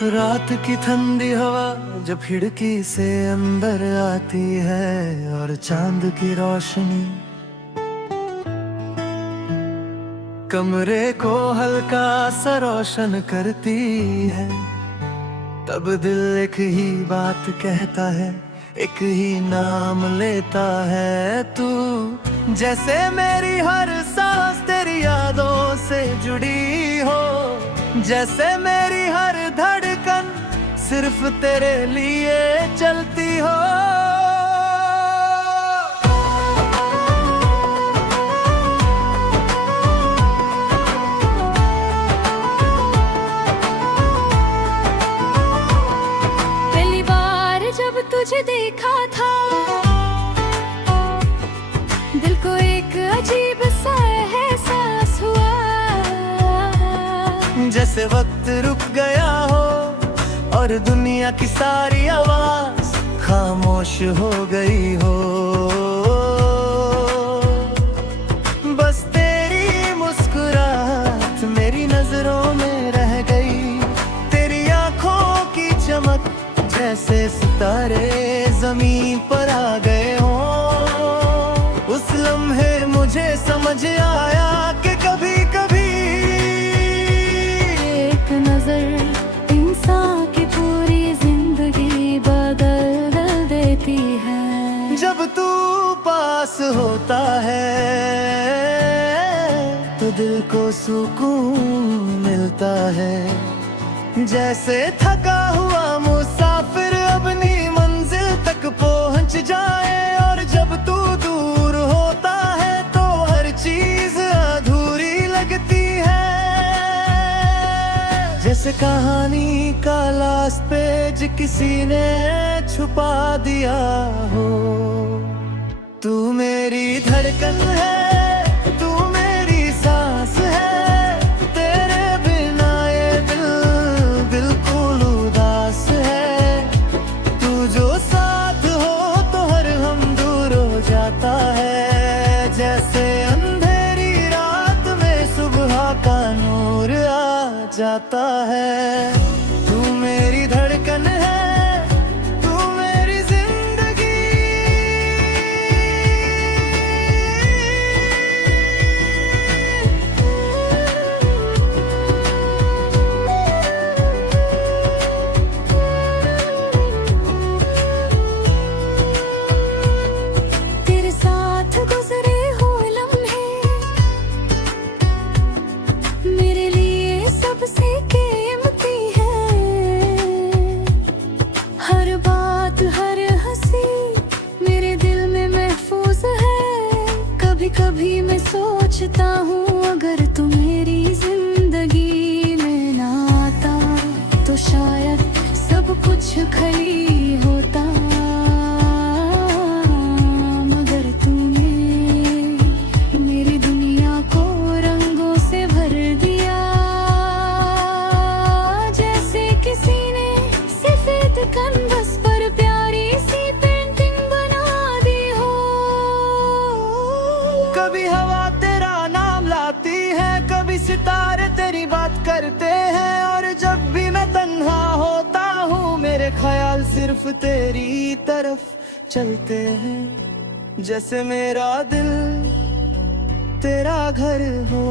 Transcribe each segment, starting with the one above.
रात की ठंडी हवा जब खिड़की से अंदर आती है और चांद की रोशनी कमरे को हल्का सा रोशन करती है, तब दिल एक ही बात कहता है, एक ही नाम लेता है। तू जैसे मेरी हर सांस तेरी यादों से जुड़ी हो, जैसे मेरी हर धड़कन सिर्फ तेरे लिए चलती हो। पहली बार जब तुझे देखा था, दिल को एक अजीब सा एहसास हुआ, जैसे वक्त रुक गया हो और दुनिया की सारी आवाज खामोश हो गई हो। बस तेरी मुस्कुराहट मेरी नजरों में रह गई, तेरी आंखों की चमक जैसे सितारे जमीन पर आ गए हो। उस लम्हे मुझे समझ आया कि कभी कभी एक नजर इंसान की पूरी जिंदगी बदल देती है। जब तू पास होता है तो दिल को सुकून मिलता है, जैसे थका हुआ मुसाफिर अपनी मंजिल तक पहुंच जाए। और जब तू दूर होता है तो हर चीज अधूरी लगती है, जैसे कहानी का लास्ट पेज किसी ने छुपा दिया हो। तू मेरी धड़कन है, तू मेरी सांस है, तेरे बिना ये दिल बिल्कुल उदास है। तू जो साथ हो तो हर हम दूर हो जाता है, जैसे अंधेरी रात में सुबह का नूर आ जाता है। तू मेरी धड़कन है, कभी मैं सोचता हूँ अगर तू मेरी जिंदगी में ना आता तो शायद सब कुछ खली होता। मगर तूने मेरी दुनिया को रंगों से भर दिया, जैसे किसी ने सफेद कैनवस पर प्यारी सी पेंटिंग बना दी हो। कभी हवा तेरा नाम लाती है, कभी सितारे तेरी बात करते हैं, और जब भी मैं तन्हा होता हूँ मेरे ख्याल सिर्फ तेरी तरफ चलते हैं, जैसे मेरा दिल तेरा घर हो।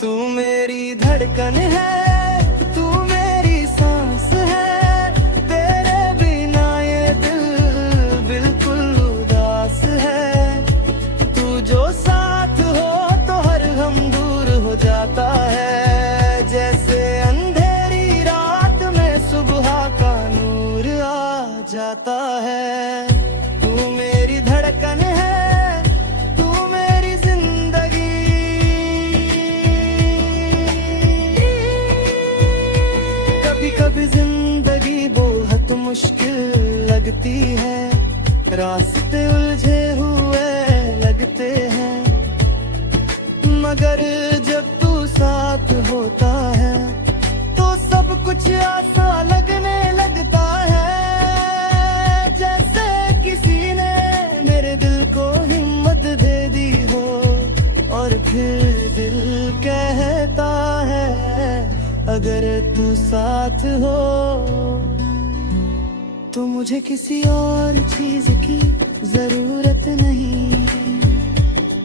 तू मेरी धड़कन है, तू मेरी सांस है, तेरे बिना ये दिल बिल्कुल उदास है। तू जो साथ हो तो हर हम दूर हो जाता है, जैसे अंधेरी रात में सुबह का नूर आ जाता है। तू मेरी धड़कन है, तू मेरी जिंदगी। कभी कभी जिंदगी बहुत मुश्किल लगती है, रास्ते उलझे हुए लगते हैं, मगर जब तू साथ होता है तो सब कुछ आसान लगने लगता है। जैसे किसी ने मेरे दिल को हिम्मत दे दी हो, और फिर दिल कहता है अगर तू साथ हो, तो मुझे किसी और चीज की जरूरत नहीं।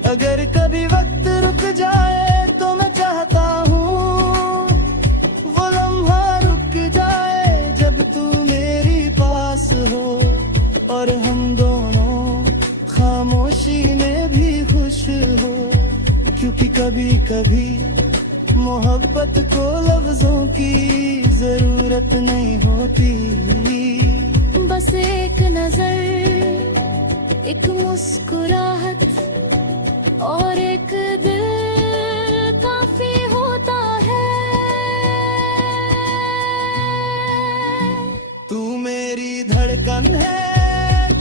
अगर कभी वक्त रुक जाए तो मैं चाहता हूँ वो लम्हा रुक जाए जब तू मेरी पास हो, और हम दोनों खामोशी में भी खुश हो। क्योंकि कभी कभी मोहब्बत को लफ्जों की जरूरत नहीं होती, बस एक नजर, एक मुस्कुराहट और एक दिल काफी होता है। तू मेरी धड़कन है,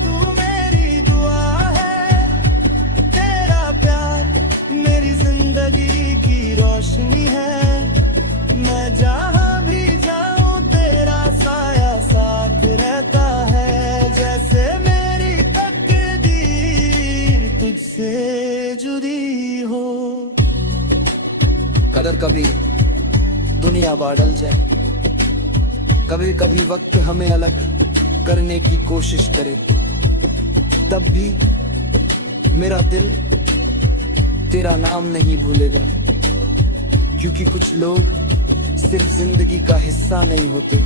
तू मेरी दुआ है, तेरा प्यार मेरी जिंदगी की रोशनी है। मैं जहाँ भी जाऊँ तेरा साया साथ रहता है, जैसे मेरी तकदीर तुझसे जुड़ी हो। कदर कभी दुनिया बादल जाए, कभी कभी वक्त हमें अलग करने की कोशिश करे, तब भी मेरा दिल तेरा नाम नहीं भूलेगा। क्योंकि कुछ लोग सिर्फ जिंदगी का हिस्सा नहीं होते,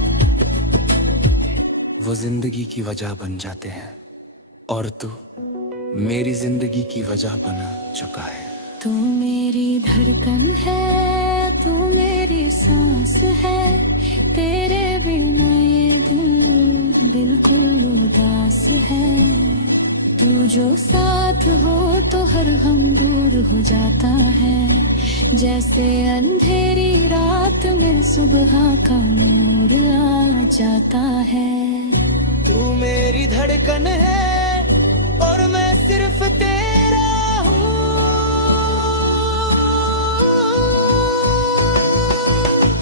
वो जिंदगी की वजह बन जाते हैं, और तू मेरी जिंदगी की वजह बना चुका है। तू मेरी धड़कन है, तू मेरी सांस है, तेरे बिना ये दिल बिल्कुल उदास है। तू जो साथ हो तो हर गम दूर हो जाता है, जैसे अंधेरी रात में सुबह का नूर आ जाता है। तू मेरी धड़कन है और मैं सिर्फ तेरा हूँ।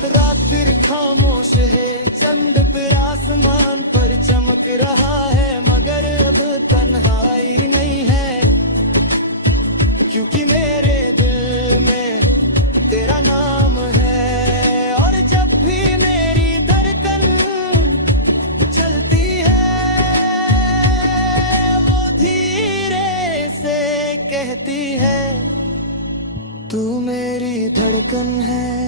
रात फिर खामोश है, चंद फिर आसमान पर चमक रहा है, मगर अब तन्हाई नहीं है। क्योंकि मेरे दिल में तेरा नाम है, और जब भी मेरी धड़कन चलती है वो धीरे से कहती है, तू मेरी धड़कन है।